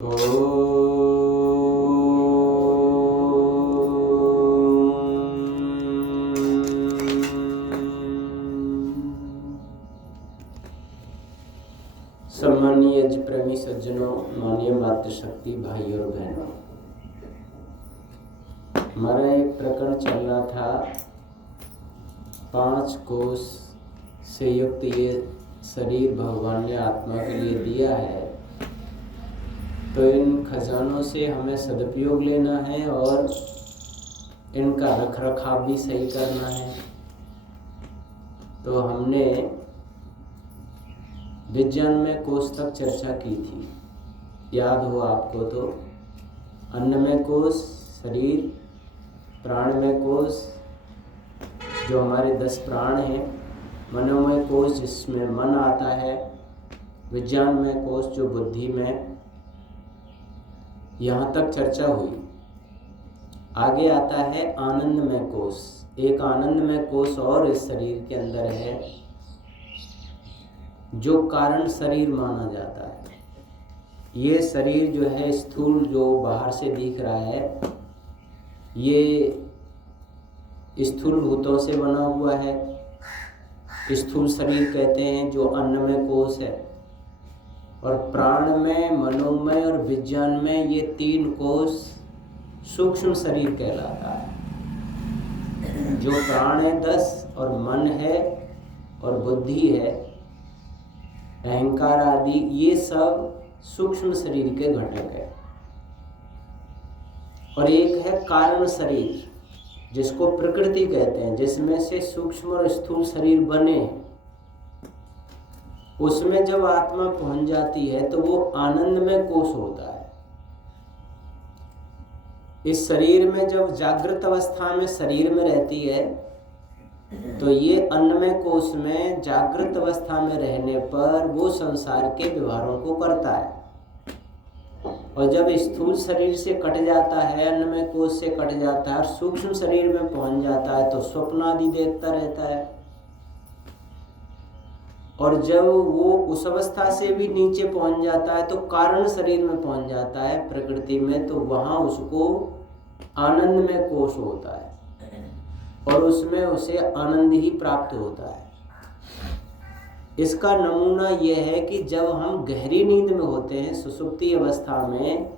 सम्मानीय यज्ञ प्रेमी सज्जनों, माननीय मातृशक्ति भाई और बहनों, हमारा एक प्रकरण चल रहा था 5 कोष से युक्त ये शरीर भगवान ने आत्मा के लिए दिया है, तो इन खजानों से हमें सदुपयोग लेना है और इनका रख रखाव भी सही करना है। तो हमने विज्ञान में कोष तक चर्चा की थी, याद हो आपको तो। अन्नमय कोष शरीर, प्राणमय कोष जो हमारे 10 प्राण हैं, मनोमय कोष जिसमें मन आता है, विज्ञानमय कोष जो बुद्धि में, यहाँ तक चर्चा हुई। आगे आता है आनंदमय कोष। एक आनंदमय कोष और इस शरीर के अंदर है जो कारण शरीर माना जाता है। ये शरीर जो है स्थूल, जो बाहर से दिख रहा है, ये स्थूल भूतों से बना हुआ है। स्थूल शरीर कहते हैं जो अन्नमय कोष है। और प्राणमय, मनोमय और विज्ञान में ये 3 कोष सूक्ष्म शरीर कहलाता है। जो प्राण है 10 और मन है और बुद्धि है, अहंकार आदि, ये सब सूक्ष्म शरीर के घटक है। और एक है कारण शरीर जिसको प्रकृति कहते हैं, जिसमें से सूक्ष्म और स्थूल शरीर बने। उसमें जब आत्मा पहुंच जाती है तो वो आनंदमय कोष होता है। इस शरीर में जब जागृत अवस्था में शरीर में रहती है तो ये अन्नमय कोष में जागृत अवस्था में रहने पर वो संसार के व्यवहारों को करता है। और जब स्थूल शरीर से कट जाता है, अन्नमय कोष से कट जाता है और सूक्ष्म शरीर में पहुंच जाता है तो स्वप्न आदि देखता रहता है। और जब वो उस अवस्था से भी नीचे पहुंच जाता है तो कारण शरीर में पहुंच जाता है प्रकृति में, तो वहां उसको आनंदमय कोष होता है और उसमें उसे आनंद ही प्राप्त होता है। इसका नमूना यह है कि जब हम गहरी नींद में होते हैं, सुषुप्ति अवस्था में,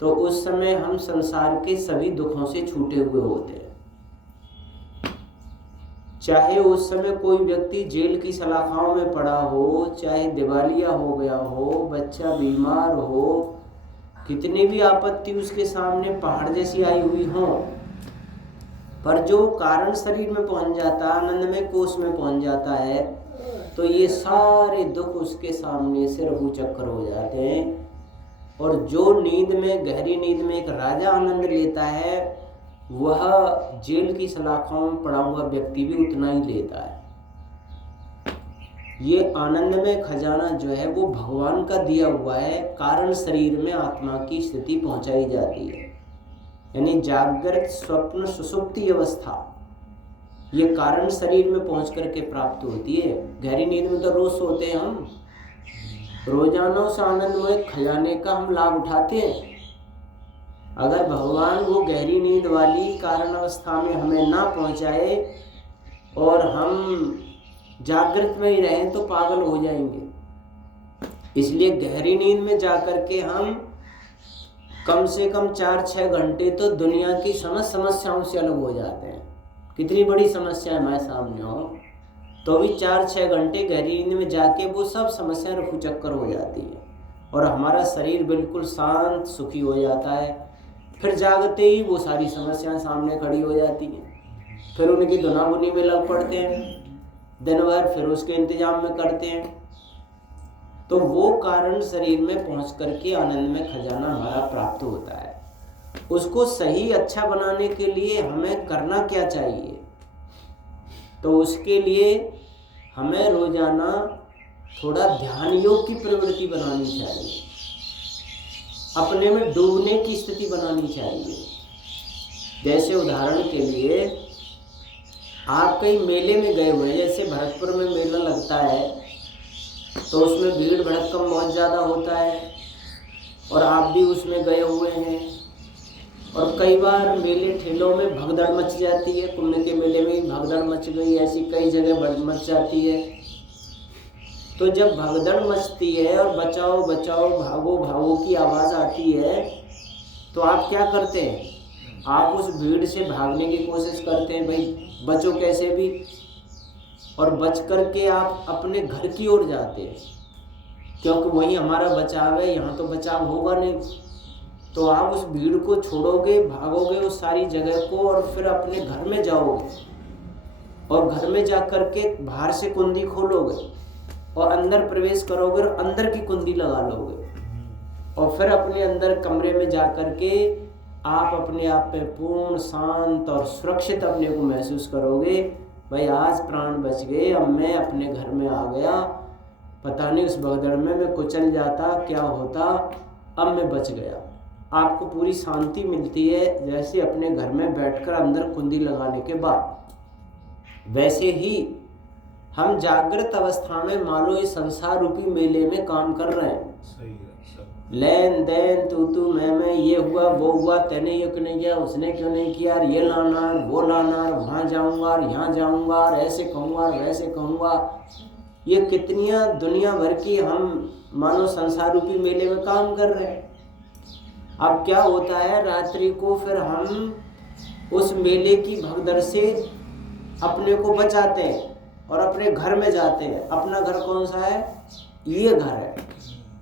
तो उस समय हम संसार के सभी दुखों से छूटे हुए होते हैं। चाहे उस समय कोई व्यक्ति जेल की सलाखाओं में पड़ा हो, चाहे दिवालिया हो गया हो, बच्चा बीमार हो, कितनी भी आपत्ति उसके सामने पहाड़ जैसी आई हुई हो, पर जो कारण शरीर में पहुंच जाता है, आनंदमय कोष में पहुंच जाता है, तो ये सारे दुख उसके सामने से रघु चक्कर हो जाते हैं। और जो नींद में, गहरी नींद में एक राजा आनंद लेता है, वह जेल की सलाखों में पड़ा हुआ व्यक्ति भी उतना ही लेता है। ये आनंदमय खजाना जो है वो भगवान का दिया हुआ है। कारण शरीर में आत्मा की स्थिति पहुंचाई जाती है, यानी जागृत, स्वप्न, सुषुप्ति अवस्था ये कारण शरीर में पहुंच करके प्राप्त होती है। गहरी नींद में तो रोज सोते हैं हम, रोजाना उस आनंदमय खजाने का हम लाभ उठाते हैं। अगर भगवान वो गहरी नींद वाली कारण अवस्था में हमें ना पहुंचाए और हम जागृत में ही रहें तो पागल हो जाएंगे। इसलिए गहरी नींद में जाकर के हम कम से कम 4-6 घंटे तो दुनिया की समस्त समस्याओं से अलग हो जाते हैं। कितनी बड़ी समस्या हमारे सामने हो तो भी 4-6 घंटे गहरी नींद में जाके वो सब समस्याएं रफू चक्कर हो जाती है और हमारा शरीर बिल्कुल शांत, सुखी हो जाता है। फिर जागते ही वो सारी समस्याएं सामने खड़ी हो जाती हैं। फिर उनकी धुनाभुनी में लग पड़ते हैं, दिन भर फिर उसके इंतजाम में करते हैं। तो वो कारण शरीर में पहुंच करके आनंद में खजाना हमारा प्राप्त होता है। उसको सही अच्छा बनाने के लिए हमें करना क्या चाहिए? तो उसके लिए हमें रोजाना थोड़ा ध्यान योग की प्रवृत्ति बनानी चाहिए, अपने में डूबने की स्थिति बनानी चाहिए। जैसे उदाहरण के लिए आप कहीं मेले में गए हुए, जैसे भरतपुर में मेला लगता है तो उसमें भीड़ भड़कम बहुत ज़्यादा होता है। और आप भी उसमें गए हुए हैं। और कई बार मेले ठेलों में भगदड़ मच जाती है, कुंभ के मेले में ही भगदड़ मच गई, ऐसी कई जगह मच जाती है। तो जब भगदड़ मचती है और बचाओ बचाओ भागो भागो की आवाज़ आती है, तो आप क्या करते हैं? आप उस भीड़ से भागने की कोशिश करते हैं, भाई बचो कैसे भी, और बच कर के आप अपने घर की ओर जाते हैं, क्योंकि वही हमारा बचाव है, यहाँ तो बचाव होगा नहीं। तो आप उस भीड़ को छोड़ोगे, भागोगे उस सारी जगह को, और फिर अपने घर में जाओगे, और घर में जा कर के बाहर से कुंडी खोलोगे और अंदर प्रवेश करोगे और अंदर की कुंडी लगा लोगे, और फिर अपने अंदर कमरे में जा कर के आप अपने आप पे पूर्ण शांत और सुरक्षित अपने को महसूस करोगे। भाई आज प्राण बच गए, अब मैं अपने घर में आ गया, पता नहीं उस भगदड़ में मैं कुचल जाता, क्या होता, अब मैं बच गया। आपको पूरी शांति मिलती है, जैसे अपने घर में बैठकर अंदर कुंडी लगाने के बाद। वैसे ही हम जागृत अवस्था में मानो इस संसार रूपी मेले में काम कर रहे हैं। लेन देन तू मैं, ये हुआ वो हुआ, तैने ये क्यों नहीं किया, उसने क्यों नहीं किया, ये लाना वो लाना, वहाँ जाऊँगा यहाँ जाऊँगा, ऐसे कहूँगा वैसे कहूँगा, ये कितनियाँ दुनिया भर की हम मानो संसार रूपी मेले में काम कर रहे हैं। अब क्या होता है, रात्रि को फिर हम उस मेले की भगदड़ से अपने को बचाते हैं और अपने घर में जाते हैं। अपना घर कौन सा है? ये घर है,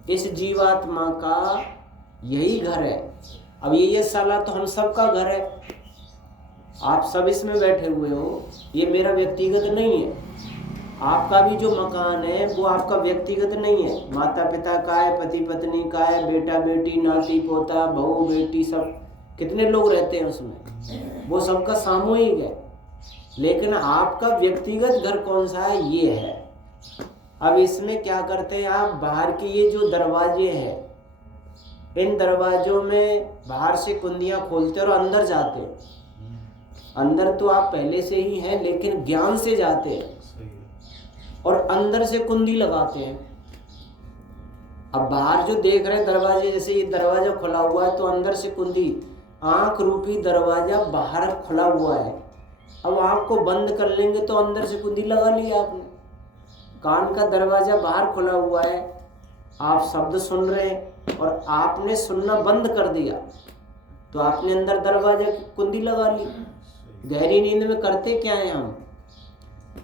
इस जीवात्मा का यही घर है। अब ये साला तो हम सबका घर है, आप सब इसमें बैठे हुए हो, ये मेरा व्यक्तिगत नहीं है। आपका भी जो मकान है वो आपका व्यक्तिगत नहीं है, माता पिता का है, पति पत्नी का है, बेटा बेटी, नाती पोता, बहू बेटी, सब कितने लोग रहते हैं उसमें, वो सबका सामूहिक है। लेकिन आपका व्यक्तिगत घर कौन सा है? ये है। अब इसमें क्या करते हैं आप, बाहर के ये जो दरवाजे हैं, इन दरवाजों में बाहर से कुंडियाँ खोलते और अंदर जाते हैं। अंदर तो आप पहले से ही हैं, लेकिन ज्ञान से जाते हैं और अंदर से कुंडी लगाते हैं। अब बाहर जो देख रहे हैं दरवाजे, जैसे ये दरवाजा खुला हुआ है तो अंदर से कुंडी, आँख रूपी दरवाजा बाहर खुला हुआ है। अब आँख को बंद कर लेंगे तो अंदर से कुंडी लगा ली आपने। कान का दरवाजा बाहर खुला हुआ है, आप शब्द सुन रहे हैं और आपने सुनना बंद कर दिया तो आपने अंदर दरवाजा की कुंडी लगा ली। गहरी नींद में करते क्या है हम,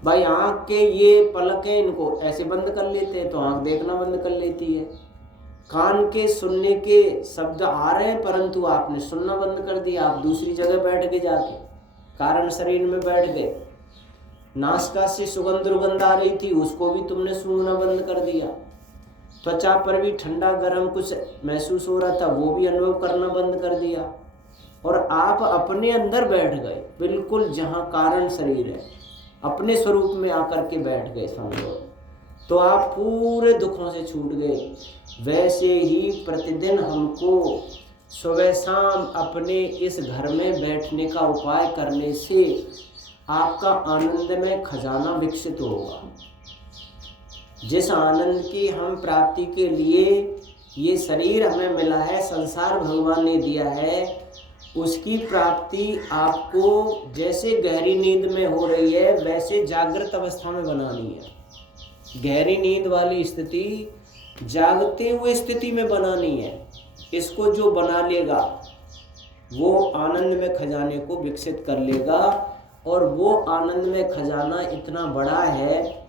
भाई आँख के ये पलकें इनको ऐसे बंद कर लेते हैं तो आँख देखना बंद कर लेती है। कान के सुनने के शब्द आ रहे हैं परंतु आपने सुनना बंद कर दिया, आप दूसरी जगह बैठ के जाके कारण शरीर में बैठ गए। नासिका से सुगंध दुर्गंध आ रही थी, उसको भी तुमने सूंघना बंद कर दिया। त्वचा पर भी ठंडा गर्म कुछ महसूस हो रहा था, वो भी अनुभव करना बंद कर दिया और आप अपने अंदर बैठ गए, बिल्कुल जहाँ कारण शरीर है, अपने स्वरूप में आकर के बैठ गए समझो। तो आप पूरे दुखों से छूट गए। वैसे ही प्रतिदिन हमको सुबह शाम अपने इस घर में बैठने का उपाय करने से आपका आनंद में खजाना विकसित होगा। जिस आनंद की हम प्राप्ति के लिए ये शरीर हमें मिला है, संसार भगवान ने दिया है, उसकी प्राप्ति आपको जैसे गहरी नींद में हो रही है वैसे जागृत अवस्था में बनानी है। गहरी नींद वाली स्थिति जागते हुए स्थिति में बनानी है। इसको जो बना लेगा वो आनंद में खजाने को विकसित कर लेगा और वो आनंद में खजाना इतना बड़ा है,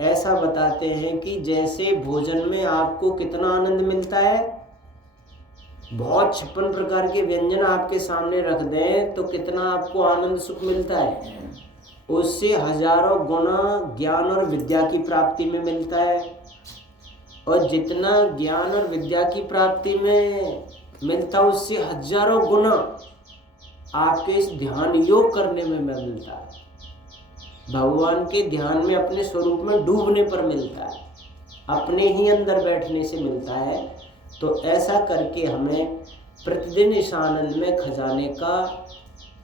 ऐसा बताते हैं कि जैसे भोजन में आपको कितना आनंद मिलता है, बहुत 56 प्रकार के व्यंजन आपके सामने रख दें तो कितना आपको आनंद सुख मिलता है, उससे हजारों गुना ज्ञान और विद्या की प्राप्ति में मिलता है। और जितना ज्ञान और विद्या की प्राप्ति में मिलता है उससे हजारों गुना आपके इस ध्यान योग करने में मिलता है, भगवान के ध्यान में अपने स्वरूप में डूबने पर मिलता है, अपने ही अंदर बैठने से मिलता है। तो ऐसा करके हमें प्रतिदिन इस आनंद में खजाने का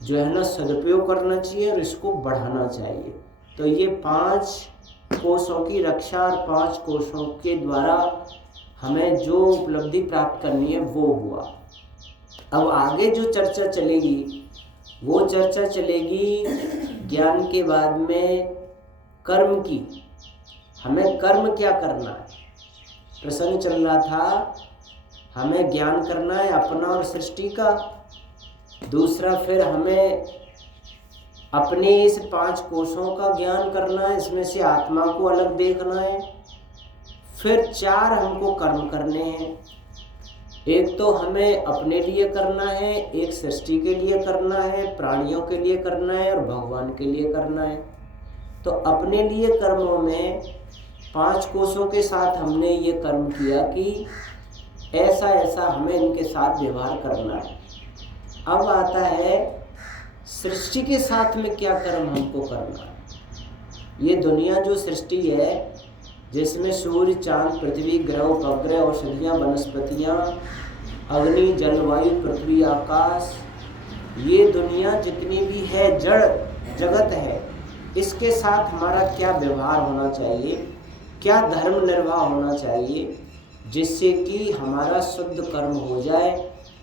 जो है ना सदुपयोग करना चाहिए और इसको बढ़ाना चाहिए। तो ये 5 कोषों की रक्षा और 5 कोषों के द्वारा हमें जो उपलब्धि प्राप्त करनी है वो हुआ। अब आगे जो चर्चा चलेगी वो चर्चा चलेगी ज्ञान के बाद में कर्म की। हमें कर्म क्या करना है। प्रसंग चल रहा था, हमें ज्ञान करना है अपना और सृष्टि का। दूसरा फिर हमें अपने इस 5 कोशों का ज्ञान करना है, इसमें से आत्मा को अलग देखना है। फिर 4 हमको कर्म करने हैं। एक तो हमें अपने लिए करना है, एक सृष्टि के लिए करना है, प्राणियों के लिए करना है और भगवान के लिए करना है। तो अपने लिए कर्मों में 5 कोशों के साथ हमने ये कर्म किया कि ऐसा ऐसा हमें इनके साथ व्यवहार करना है। अब आता है सृष्टि के साथ में क्या कर्म हमको करना है। ये दुनिया जो सृष्टि है, जिसमें सूर्य, चांद, पृथ्वी, ग्रह, उपग्रह, औषधियाँ, वनस्पतियाँ, अग्नि, जलवायु, पृथ्वी, आकाश, ये दुनिया जितनी भी है जड़ जगत है, इसके साथ हमारा क्या व्यवहार होना चाहिए, क्या धर्म निर्वाह होना चाहिए, जिससे कि हमारा शुद्ध कर्म हो जाए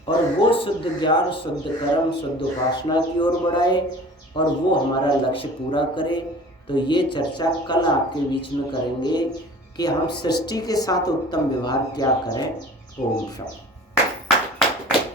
और वो शुद्ध ज्ञान, शुद्ध कर्म, शुद्ध उपासना की ओर बढ़ाए और वो हमारा लक्ष्य पूरा करे। तो ये चर्चा कल आपके बीच में करेंगे कि हम सृष्टि के साथ उत्तम व्यवहार क्या करें। ओम शांति।